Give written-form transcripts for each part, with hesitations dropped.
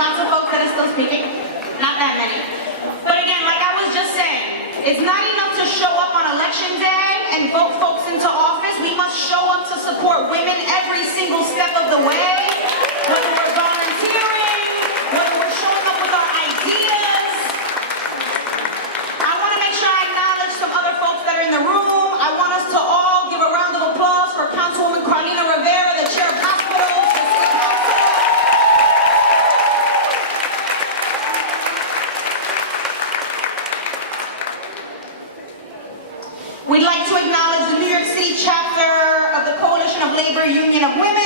lots of folks that are still speaking. Not that many. But again, like I was just saying, it's not enough to show up on election day and vote folks into office. We must show up to support women every single step of the way. Whether we're volunteering, whether we're showing up with our ideas. I want to make sure I acknowledge some other folks that are in the room. I want us to all give a round of applause for Councilwoman Carlina Rivera, the chair of hospitals. We'd like to acknowledge the New York City chapter of the Coalition of Labor Union of Women.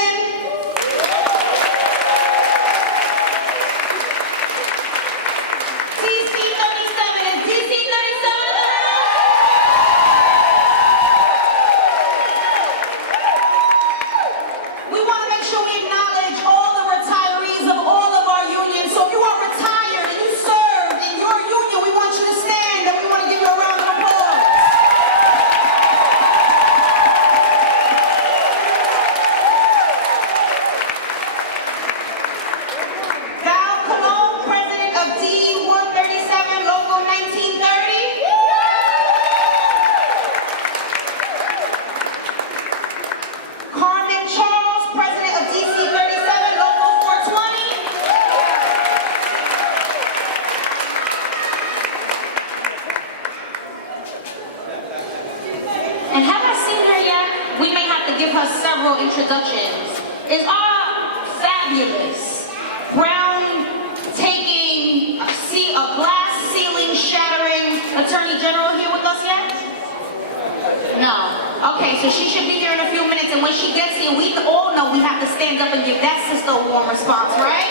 Several introductions is our fabulous, ground-taking, a glass ceiling shattering Attorney General here with us yet? No. Okay, so she should be here in a few minutes, and when she gets here, we all know we have to stand up and give that sister a warm response, right?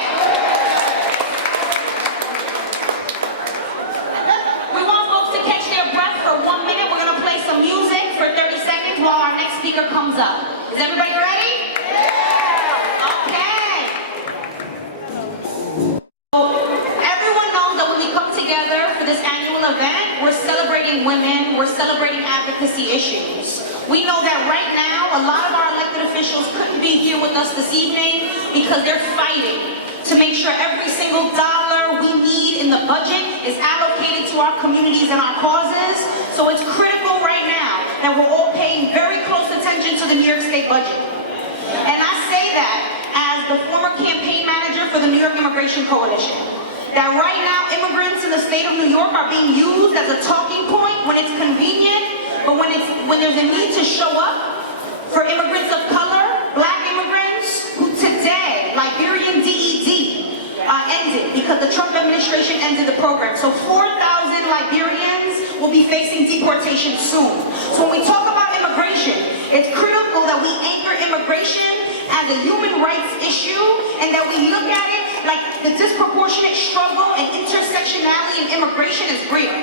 We want folks to catch their breath for 1 minute. We're going to play some music for 30 seconds while our next speaker comes up. Is everybody ready? Yeah! Okay. Everyone knows that when we come together for this annual event, we're celebrating women, we're celebrating advocacy issues. We know that right now, a lot of our elected officials couldn't be here with us this evening because they're fighting to make sure every single dollar we need in the budget is allocated to our communities and our causes. So it's critical right now that we're all paying very close attention to the New York State budget. And I say that as the former campaign manager for the New York Immigration Coalition. That right now, immigrants in the state of New York are being used as a talking point when it's convenient, but when there's a need to show up for immigrants of color, black immigrants, who today, Liberian DED, ended because the Trump administration ended the program. So 4,000 Liberians will be facing deportation soon. So when we talk about immigration, it's critical that we anchor immigration as a human rights issue and that we look at it like the disproportionate struggle and intersectionality in immigration is real.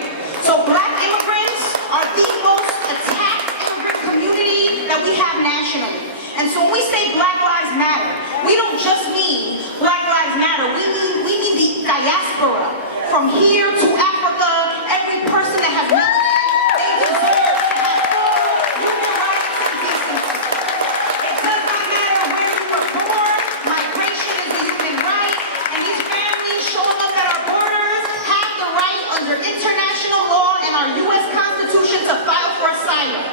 So black immigrants are the most attacked immigrant community that we have nationally. And so when we say Black Lives Matter, we don't just mean Black Lives Matter. We mean the diaspora. From here to Africa, every person that has melanin, they deserve to have full human rights and decency. It does not matter where you were born, migration is a human right, and these families showing up at our borders have the right under international law and our U.S. Constitution to file for asylum.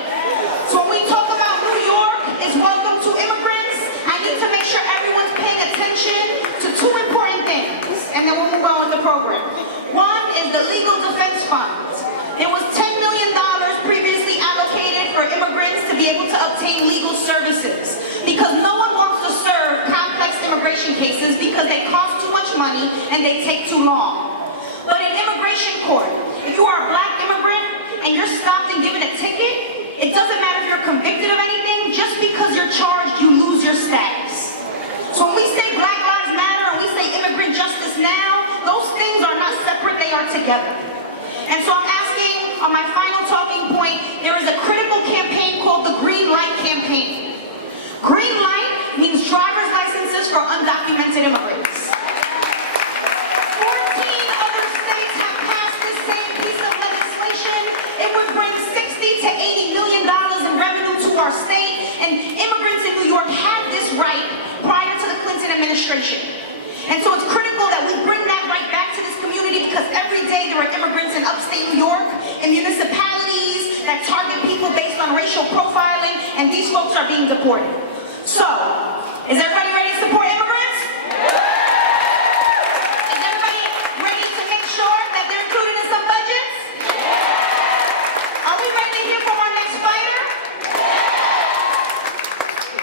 So when we talk about New York is welcome to immigrants, I need to make sure everyone's paying attention to two important things, and then we'll move on with the program. One is the Legal Defense Fund. There was $10 million previously allocated for immigrants to be able to obtain legal services because no one wants to serve complex immigration cases because they cost too much money and they take too long. But in immigration court, if you are a black immigrant and you're stopped and given a ticket, it doesn't matter if you're convicted of anything, just because you're charged, you lose your status. So when we say Black Lives Matter and we say immigrant justice now, those things are not separate, they are together. And so I'm asking, on my final talking point, there is a critical campaign called the Green Light Campaign. Green light means driver's licenses for undocumented immigrants. 14 other states have passed this same piece of legislation. It would bring $60 to $80 million in revenue to our state, and immigrants in New York had this right prior to the Clinton administration. And so it's critical that we bring that right back to this community, because every day there are immigrants in upstate New York, in municipalities that target people based on racial profiling, and these folks are being deported. So, is everybody ready to support immigrants? Is everybody ready to make sure that they're included in some budgets? Are we ready to hear from our next fighter?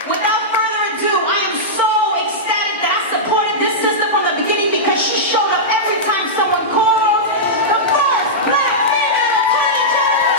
Without further ado, I am so ecstatic that I supported this sister from the beginning, because she showed up every time someone called. The first black female attorney general.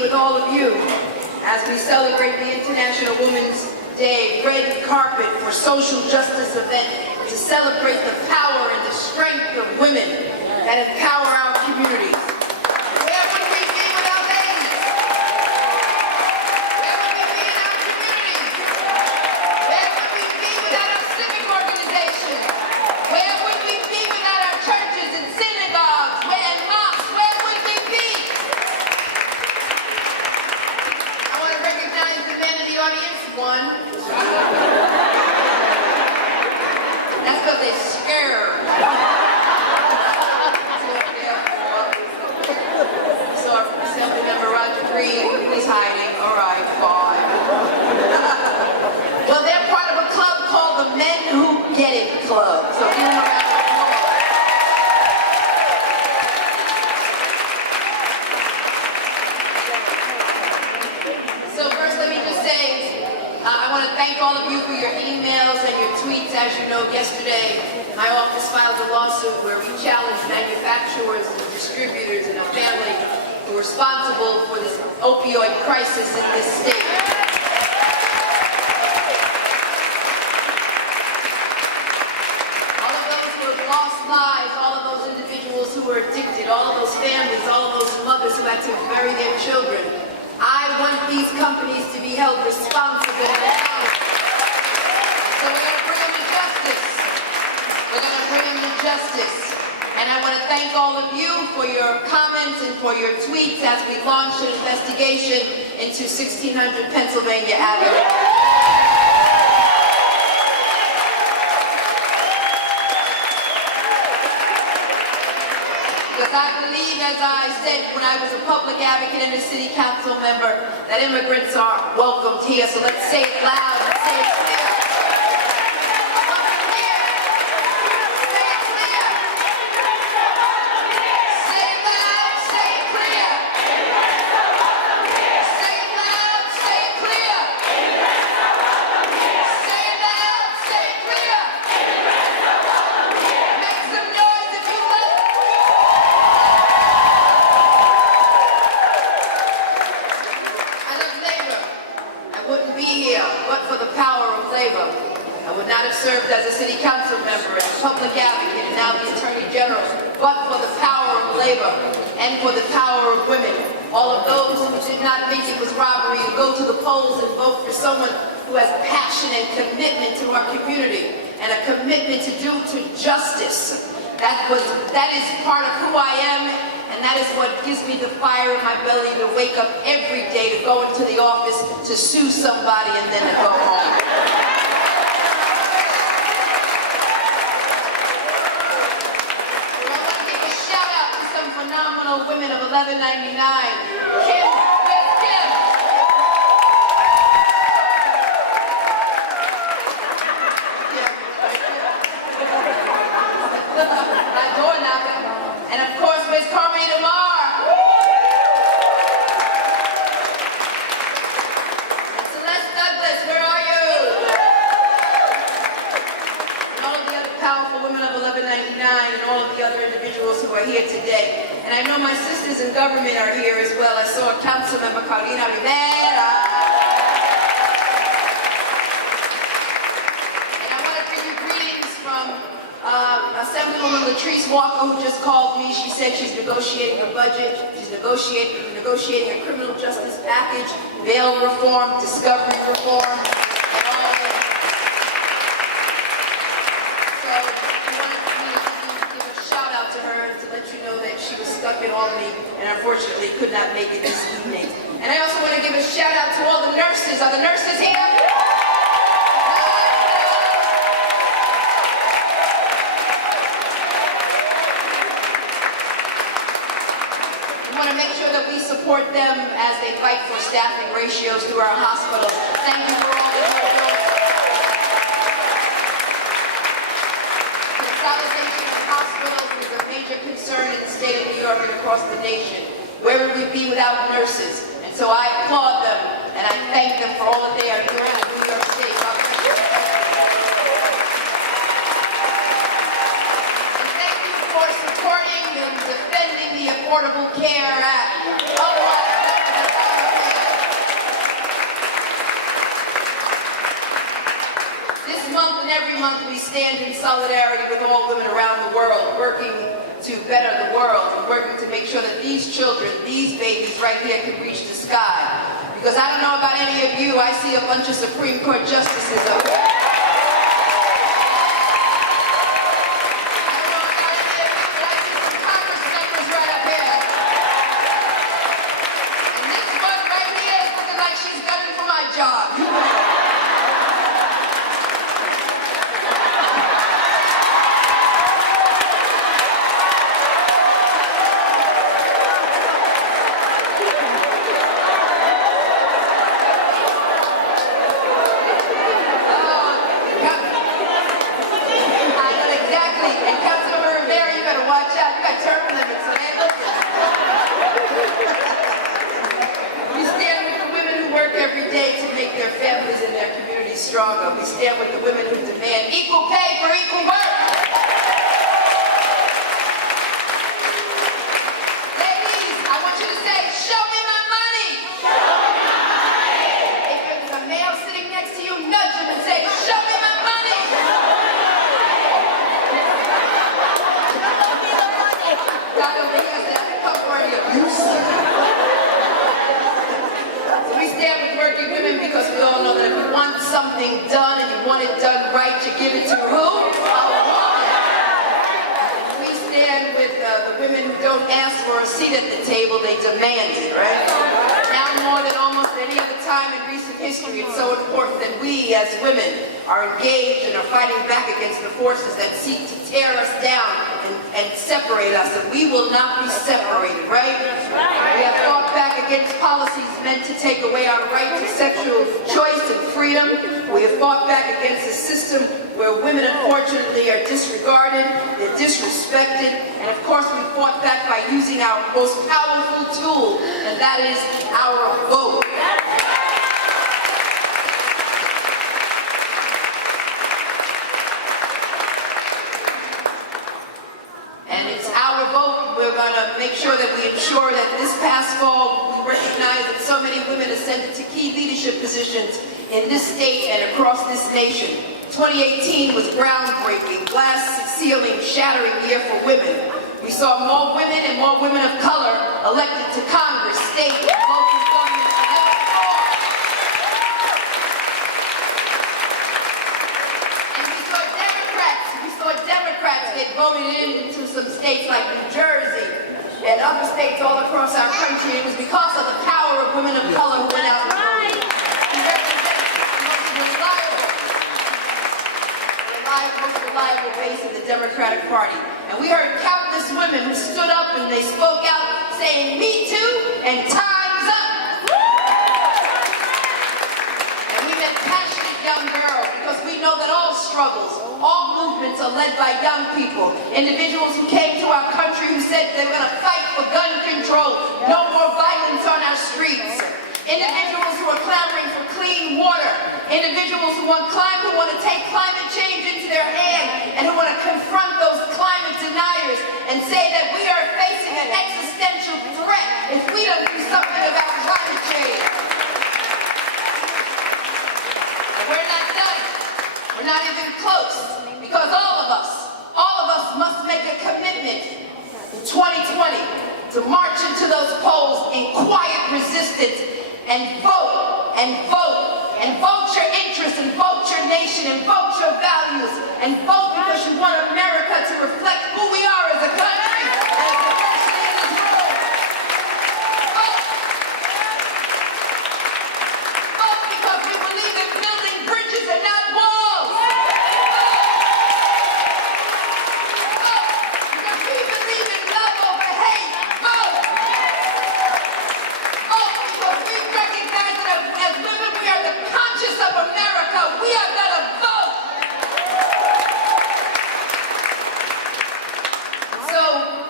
With all of you as we celebrate the International Women's Day red carpet for social justice event to celebrate the power and the strength of women that empower our communities. Where would we be without ladies? Where would we be in our communities? Where would we be without our civic organizations? Where would we be without our churches and synagogues and mosques? Where would we be? I want to recognize the men in the audience. One. That's because they're scared. So Assembly Member Roger Green, he's hiding. All right, fine. Well, they're part of a club called the Men Who Get It Club. So give them a round of applause. So first, let me just say, I want to thank all of you for your emails and your tweets. As you know, yesterday, my office filed a lawsuit where we challenged manufacturers and distributors and a family who are responsible for this opioid crisis in this state. All of those who have lost lives, all of those individuals who were addicted, all of those families, all of those mothers who had to bury their children. I want these companies to be held responsible and accountable. So we're going to bring them to justice. We're going to bring them to justice. And I want to thank all of you for your comments and for your tweets as we launch an investigation into 1600 Pennsylvania Avenue. Because I believe, as I said when I was a public advocate and a city council member, that immigrants are welcomed here. So let's say it loud and say it clear. Welcome here. Say it clear. Say it loud, say it clear. Say it loud, say it clear. Say it loud, say it clear. Make some noise if you love it. Wouldn't be here but for the power of labor. I would not have served as a city council member, as a public advocate, and now the Attorney General, but for the power of labor and for the power of women. All of those who did not think it was robbery to go to the polls and vote for someone who has passion and commitment to our community and a commitment to justice. That is part of who I am, And that is what gives me the fire in my belly to wake up every day to go into the office to sue somebody and then to go home. I want to give a shout out to some phenomenal women of 1199. Kim, where's Kim? My door knocker. And of course, Miss Carmen Lamar. And Celeste Douglas, where are you? And all of the other powerful women of 1199 and all of the other individuals who are here today. And I know my sisters in government are here as well. I saw Councilmember Carolina Rivera. Assemblywoman Latrice Walker, who just called me, she said she's negotiating a budget, she's negotiating a criminal justice package, bail reform, discovery reform, and all of it. So I wanted to give a shout out to her and to let you know that she was stuck in Albany and unfortunately could not make it this evening. And I also want to give a shout out to all the nurses. Are the nurses here? Make sure that we support them as they fight for staffing ratios through our hospitals. Thank you for all that you're doing. Consolidation of hospitals is a major concern in the state of New York and across the nation. Where would we be without nurses? And so I applaud them and I thank them for all that they are doing in New York State. And thank you for supporting and defending the Affordable Care Act. This month and every month we stand in solidarity with all women around the world, working to better the world and working to make sure that these children, these babies right here can reach the sky. Because I don't know about any of you, I see a bunch of Supreme Court justices up there. Stronger. We stand with the women who demand equal pay for equal work. Ladies, I want you to say, show me my money. Show me my money. If there's a male sitting next to you, nudge him and say, show me my money. God over here said, come for the abuse. We stand with working women because we all know that if we want something done and you want it done right, you give it to who? A woman. We stand with the women who don't ask for a seat at the table, they demand it, right? Now more than almost any other time in recent history, it's so important that we as women are engaged and are fighting back against the forces that seek to tear us down and separate us, and we will not be separated, right? We have fought back against policies meant to take away our right to sexual choice and freedom. We have fought back against a system where women, unfortunately, are disregarded, they're disrespected, and of course we fought back by using our most powerful tool, and that is our vote. We're going to make sure that we ensure that this past fall, we recognize that so many women ascended to key leadership positions in this state and across this nation. 2018 was groundbreaking, glass ceiling shattering year for women. We saw more women and more women of color elected to Congress, state, and local governments than ever before. And we saw Democrats get voted into some states like New Jersey, and other states all across our country. It was because of the power of women of color who went out and voted. We represent the most reliable base in the Democratic Party. And we heard countless women who stood up and they spoke out saying, "Me too," and "Time's up." And we met passionate young girls because we know that all struggles, all movements are led by young people. Individuals who came to our country who said they were going to fight for gun control, no more violence on our streets. Individuals who are clamoring for clean water. Individuals who want to take climate change into their hand and who want to confront those climate deniers and say that we are facing an existential threat if we don't do something about climate change. And we're not done. We're not even close, because all of us must make a commitment in 2020 to march into those polls in quiet resistance and vote and vote and vote your interests and vote your nation and vote your values and vote because you want America to reflect who we are as a country and as a person in this room. Vote. Vote because we believe in building bridges and not walls. Vote because we believe in love over hate. Vote. Vote because we recognize that as women we are the conscience of America. We are gonna vote. So,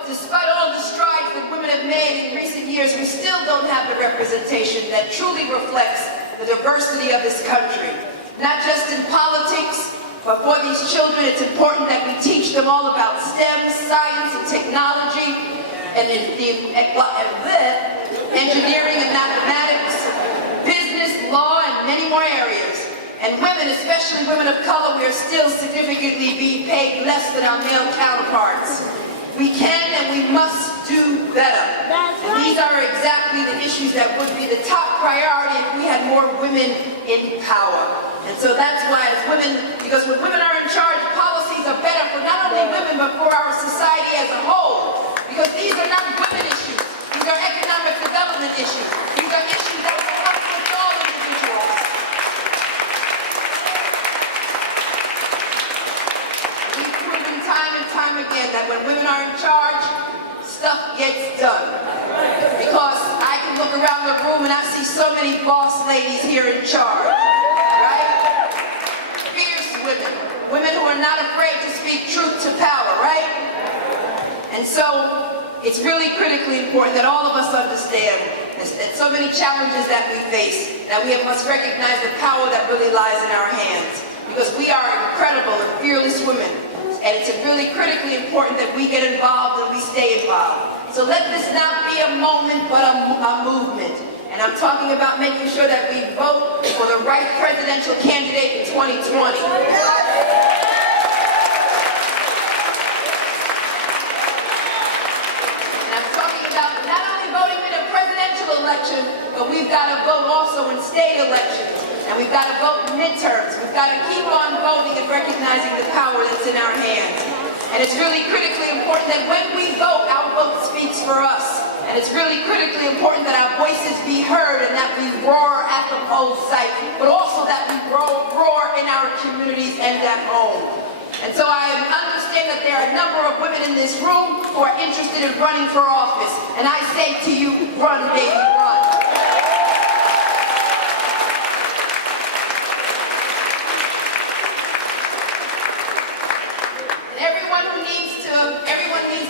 despite all the strides that women have made in recent years, we still don't have the representation that truly reflects the diversity of this country. Not just in politics, but for these children, it's important that we teach them all about STEM, science and technology, and engineering and mathematics, business, law, and many more areas. And women, especially women of color, we are still significantly being paid less than our male counterparts. We can and we must do better. And these are exactly the issues that would be the top priority if we had more women in power. And so that's why as women, because when women are in charge, policies are better for not only women, but for our society as a whole. Because these are not women issues. These are economic development issues. These are issues that will uplift all individuals. We've proven time and time again that when women are in charge, stuff gets done. Because I can look around the room and I see so many boss ladies here in charge, right? Fierce women, women who are not afraid to speak truth to power, right? And so, it's really critically important that all of us understand that so many challenges that we face, that we must recognize the power that really lies in our hands. Because we are incredible and fearless women. And it's really critically important that we get involved and we stay involved. So let this not be a moment, but a movement. And I'm talking about making sure that we vote for the right presidential candidate in 2020. Election, but we've got to vote also in state elections, and we've got to vote in midterms. We've got to keep on voting and recognizing the power that's in our hands. And it's really critically important that when we vote, our vote speaks for us. And it's really critically important that our voices be heard and that we roar at the poll site, but also that we roar in our communities and at home. And so I understand that there are a number of women in this room who are interested in running for office. And I say to you, run, baby, run. And everyone needs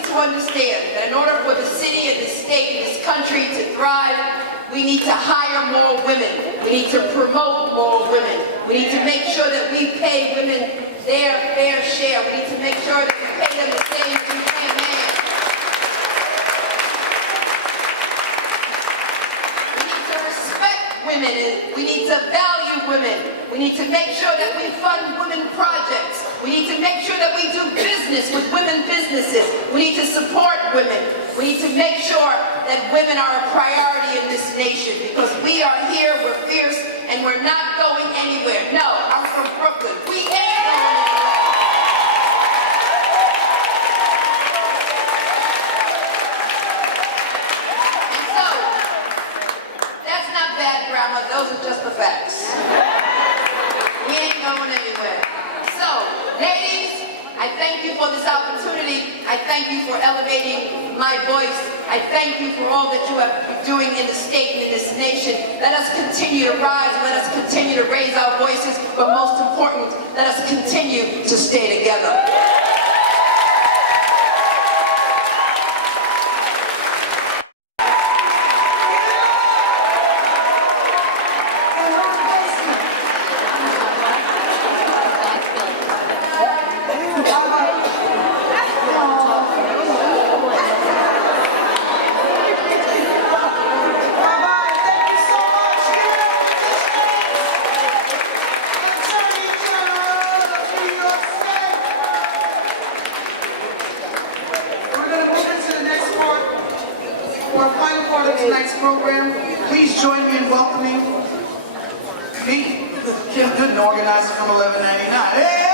to understand that in order for the city and the state and this country to thrive, we need to hire more women. We need to promote more women. We need to make sure that we pay women their fair share. We need to make sure that we pay them the same as we pay men. We need to respect women. We need to value women. We need to make sure that we fund women projects. We need to make sure that we do business with women businesses. We need to support women. We need to make sure that women are a priority in this nation, because we are here, we're fierce, and we're not going anywhere. No, I'm from Brooklyn. We ain't going anywhere. for elevating my voice. I thank you for all that you have been doing in the state and in this nation. Let us continue to rise. Let us continue to raise our voices. But most important, let us continue to stay together. Tonight's program, please join me in welcoming me, Kim Gooden, organizer from 1199. Hey,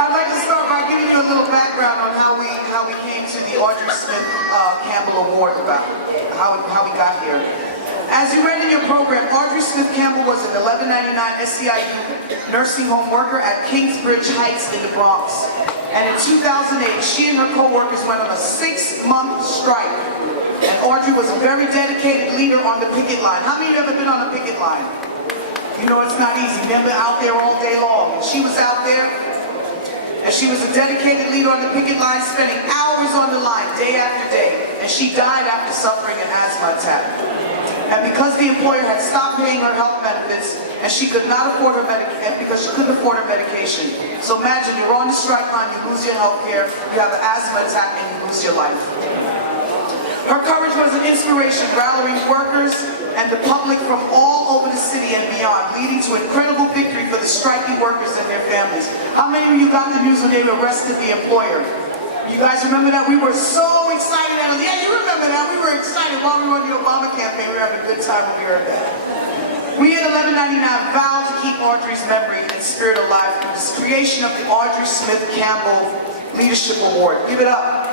I'd like to start by giving you a little background on how we came to the Audrey Smith Campbell Award, about how we got here. As you read in your program, Audrey Smith Campbell was an 1199 SEIU nursing home worker at Kingsbridge Heights in the Bronx. And in 2008, she and her co-workers went on a 6-month strike. And Audrey was a very dedicated leader on the picket line. How many of you have ever been on a picket line? You know it's not easy. Remember, out there all day long. And she was out there, and she was a dedicated leader on the picket line, spending hours on the line, day after day. And she died after suffering an asthma attack. And because the employer had stopped paying her health benefits, and she could not afford her because she couldn't afford her medication. So imagine you're on the strike line, you lose your health care, you have an asthma attack, and you lose your life. Her courage was an inspiration, rallying workers and the public from all over the city and beyond, leading to incredible victory for the striking workers and their families. How many of you got the news when they arrested the employer? You guys remember that? We were so excited. Yeah, you remember that. We were excited while we were on the Obama campaign. We were having a good time when we heard that. We at 1199 vowed to keep Audrey's memory and spirit alive through this creation of the Audrey Smith Campbell Leadership Award. Give it up.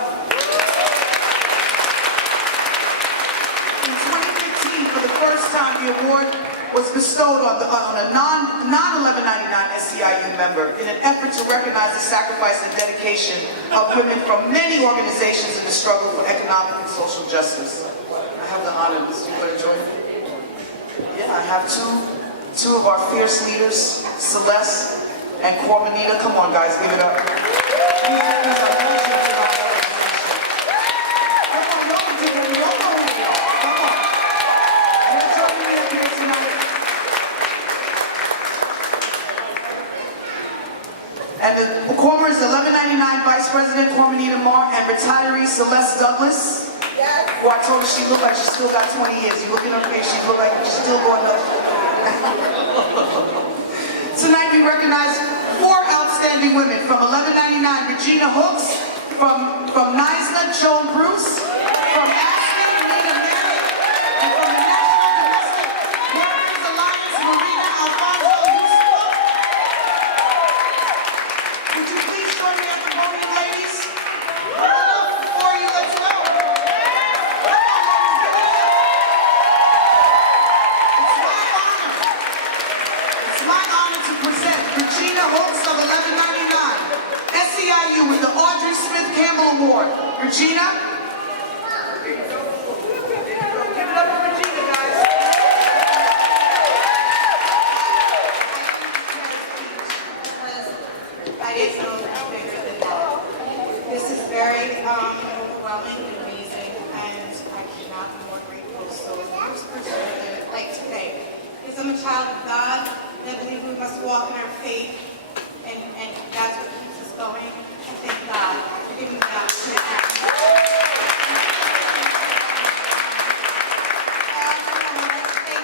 In 2015, for the first time, the award was bestowed on a non-1199 SEIU member in an effort to recognize the sacrifice and dedication of women from many organizations in the struggle for economic and social justice. I have the honor. You want to join me? Yeah, I have two of our fierce leaders, Celeste and Cormanita. Come on, guys, give it up. These ladies are legends in our organization. Come on, y'all can do it. Y'all know who they are. Come on. You're joining me up here tonight. And the performers, 1199 Vice President Cormanita Marr and retiree Celeste Douglas. Well, I told her she looked like she still got 20 years. You look in her face, she looked like she's still going up. Tonight we recognize 4 outstanding women from 1199, Regina Hooks, from Nisla, Joan Bruce, from Aspen, Nina Merritt, and from the National Domestic Workers Alliance, Marina Alfonso Yusufa. Would you please join me at the podium, ladies? Come on up before you, let's go. Regina Hooks of 1199, SEIU with the Audrey Smith Campbell Award. Regina? Give it up for Regina, guys. I didn't know much bigger than that. This is very overwhelming and amazing, and I cannot be more grateful. So first person that I'd like to thank is I'm a child of God. I believe we must walk in our faith, and that's what keeps us going. I thank God for giving me the opportunity. I also want to thank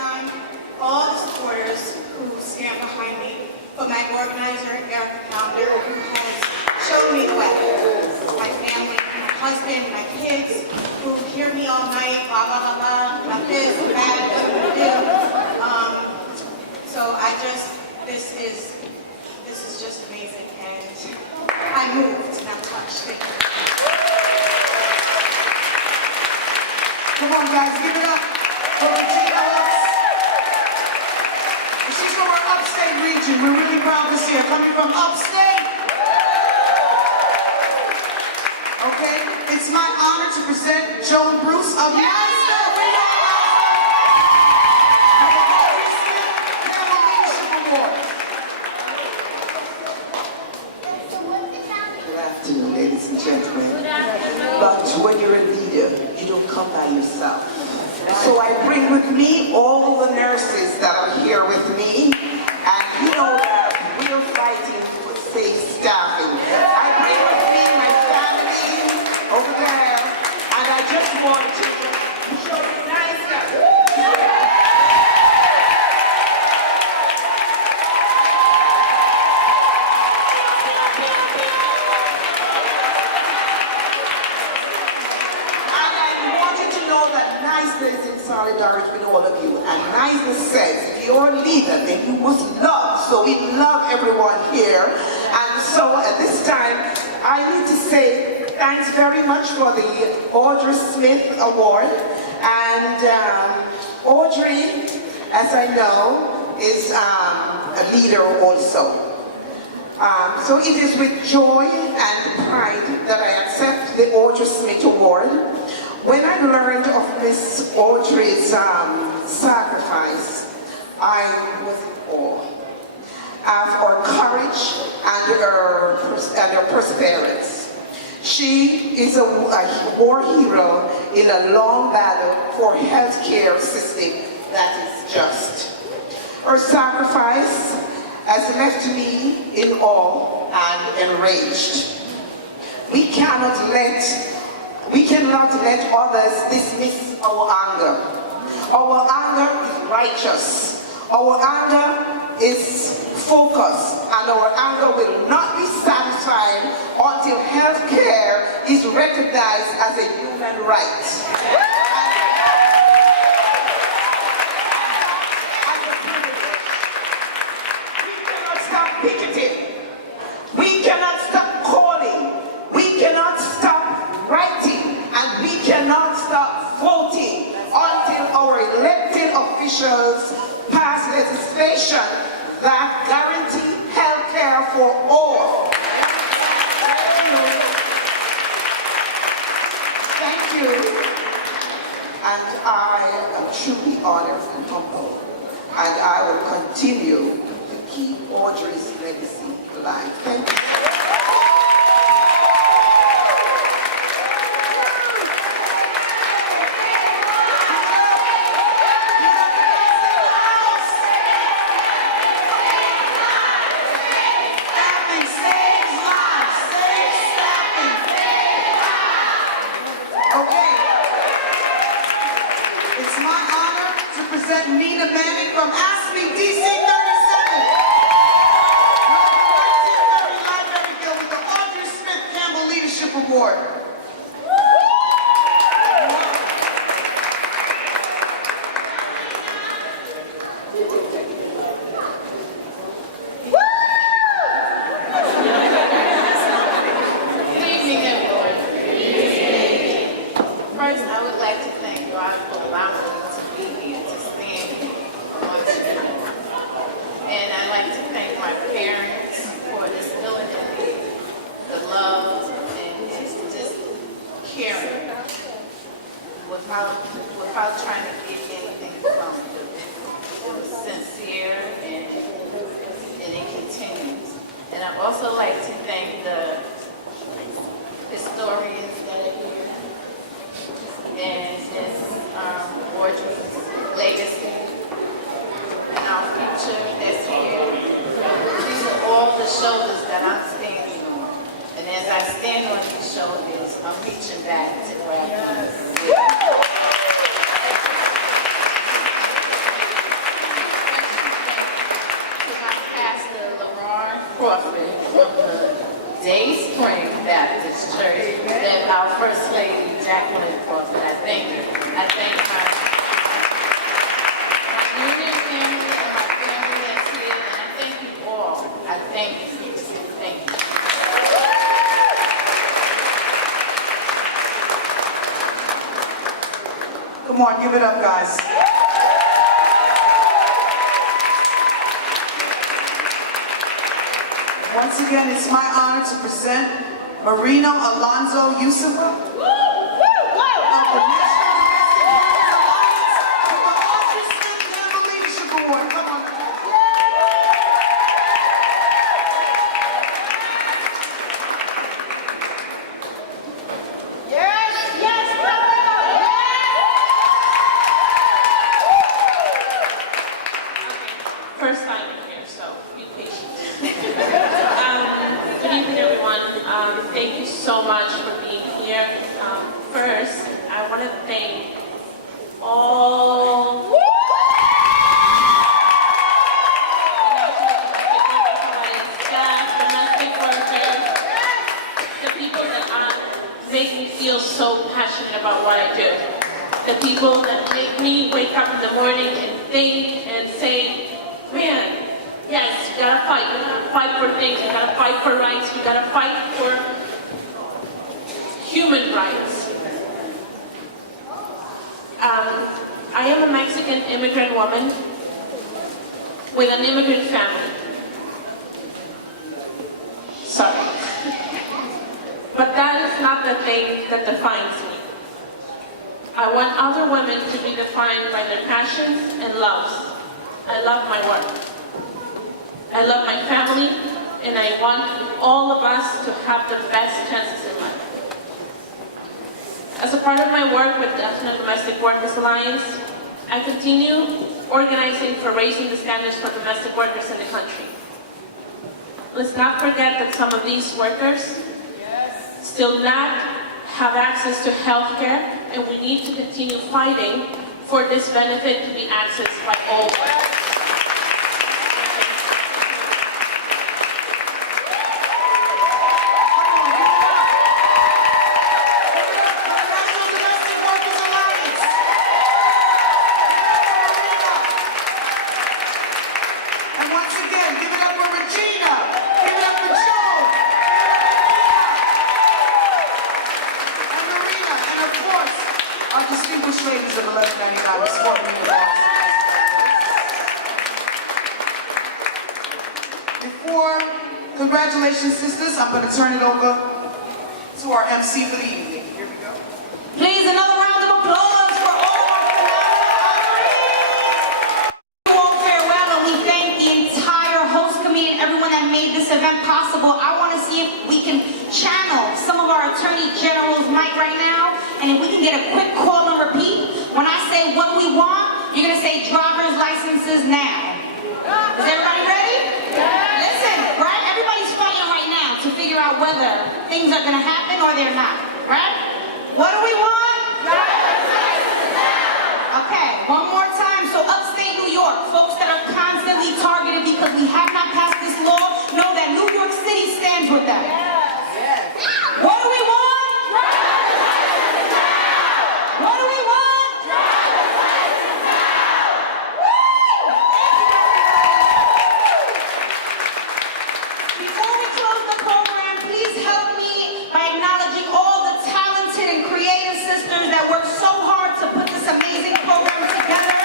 1199, all the supporters who stand behind me, but my organizer, Erica Pounder, who has shown me the way. My family, my husband, my kids, who hear me all night, blah, blah, blah, blah, about this, that, what I'm going to do. So this is just amazing, and I moved, not touched. Thank you. Come on, guys, give it up for Regina Hooks. She's from our upstate region. We're really proud to of Nice Marino for the Audrey Smith Campbell Leadership Award. Good afternoon, ladies and gentlemen. But when you're a leader, you don't come by yourself. So I bring with me all the nurses that are here with me, and you know that we're fighting for safe staffing. I bring with me my family over there, and I just want to show you nice guys. Niceness in solidarity with all of you. And niceness says, if you're a leader, then you must love. So we love everyone here. And so at this time, I need to say thanks very much for the Audrey Smith Award. And Audrey, as I know, is a leader also. So it is with joy and pride that I accept the Audrey Smith Award. When I learned of Miss Audrey's sacrifice, I was in awe of her courage and her perseverance. She is a war hero in a long battle for a healthcare system that is just. Her sacrifice has left me in awe and enraged. We cannot let others dismiss our anger. Our anger is righteous. Our anger is focused, and our anger will not be satisfied until health care is recognized as a human right. As a privilege. We cannot stop picketing. We cannot stop calling. We cannot stop writing. And we cannot stop voting until our elected officials pass legislation that guarantee health care for all. Thank you. And I am truly honored and humbled. And I will continue to keep Audrey's legacy alive. Thank you. Nina Manning from ASME DC 37. Library with the Audrey Smith Campbell Leadership Award. Good evening, everyone. First, I would like to thank God for allowing me to be here to stand once more. And I'd like to thank my parents for instilling in me the love and just caring without trying to get anything from them. It was sincere and it continues. And I'd also like to thank the historians that are here and Ms. Audrey's legacy and our future that's here. These are all the shoulders that I'm standing on. And as I stand on these shoulders, I'm reaching back to grab them. To my pastor, LaRon Crawford, from the Day Spring Baptist Church, and our First Lady, Jacqueline Crawford. I thank you. I thank my union family and my family that's here, and I thank you all. I thank you. Thank you. Come on, give it up, guys. Once again, it's my honor to present Marino Alonzo Yusufa of the National Thank you so much for being here. First, I want to thank all staff, domestic workers, the people that make me feel so passionate about what I do. The people that make me wake up in the morning and think and say, man, yes, you gotta fight. You gotta fight for things. You gotta fight for rights. You gotta fight for human rights. I am a Mexican immigrant woman with an immigrant family. Sorry. But that is not the thing that defines me. I want other women to be defined by their passions and loves. I love my work. I love my family, and I want all of us to have the best chances in life. As a part of my work with the National Domestic Workers Alliance, I continue organizing for raising the standards for domestic workers in the country. Let's not forget that some of these workers still not have access to health care, and we need to continue fighting for this benefit to be accessed by all workers. Distinguished ladies of 1199 supporting me in Before, congratulations sisters, I'm going to turn it over to our MC for the evening. Here we go. Please, another round of applause for all our honorees. We won't farewell, and we thank the entire host committee and everyone that made this event possible. I want to see if we can channel some of our Attorney General's mic right now, and if we can get a quick call and repeat. When I say what we want, you're going to say driver's licenses now. Is everybody ready? Listen, right? Everybody's fighting right now to figure out whether things are going to happen or they're not, right? What do we want? Driver's licenses now. Okay, one more time. So upstate New York, folks that are constantly targeted because we have not passed this law, know that New York City stands with them. What do we want? What do we want? Driver's license now! Woo! Before we close the program, please help me by acknowledging all the talented and creative sisters that worked so hard to put this amazing program together.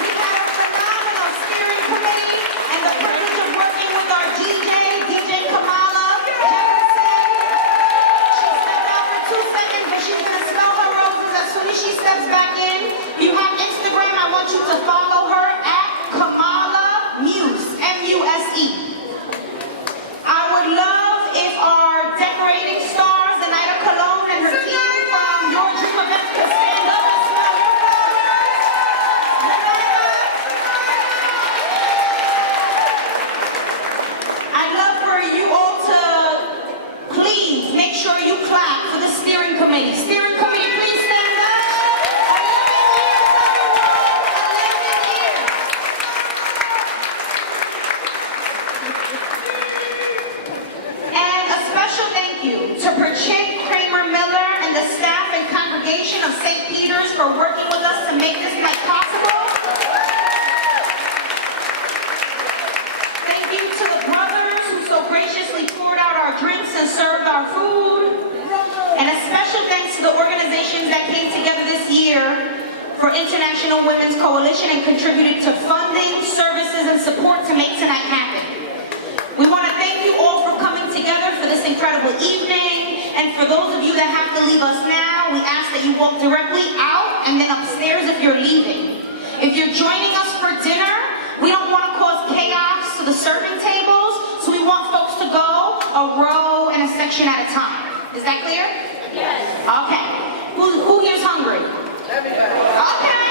We had a phenomenal steering committee and the privilege of working with our DJ Kamala Jefferson. She stepped out for 2 seconds, but she's going to smell her roses as soon as she steps back in. You have Instagram. I want you to follow her at Kamala Muse, M-U-S-E. I would love if our decorating stars, Anita Cologne and her team from Your Dream Events could stand up and smell your flowers. I'd love for you all to please make sure you clap for the steering committee. Steering committee, please stand up. 11 years, everyone. 11 years. And a special thank you to Perchint Kramer Miller and the staff and congregation of St. Peter's for working with us to make this night possible. Thank you to the brothers who so graciously poured out our drinks and served our food. And a special thanks to the organizations that came together this year for International Women's Coalition and contributed to funding, services, and support to make tonight happen. We want to thank you all for coming together for this incredible evening. And for those of you that have to leave us now, we ask that you walk directly out and then upstairs if you're leaving. If you're joining us for dinner, we don't want to cause chaos to the serving tables, so we want folks to go a row and a section at a time. Is that clear? Yes. Okay. Who here's hungry? Everybody. Okay.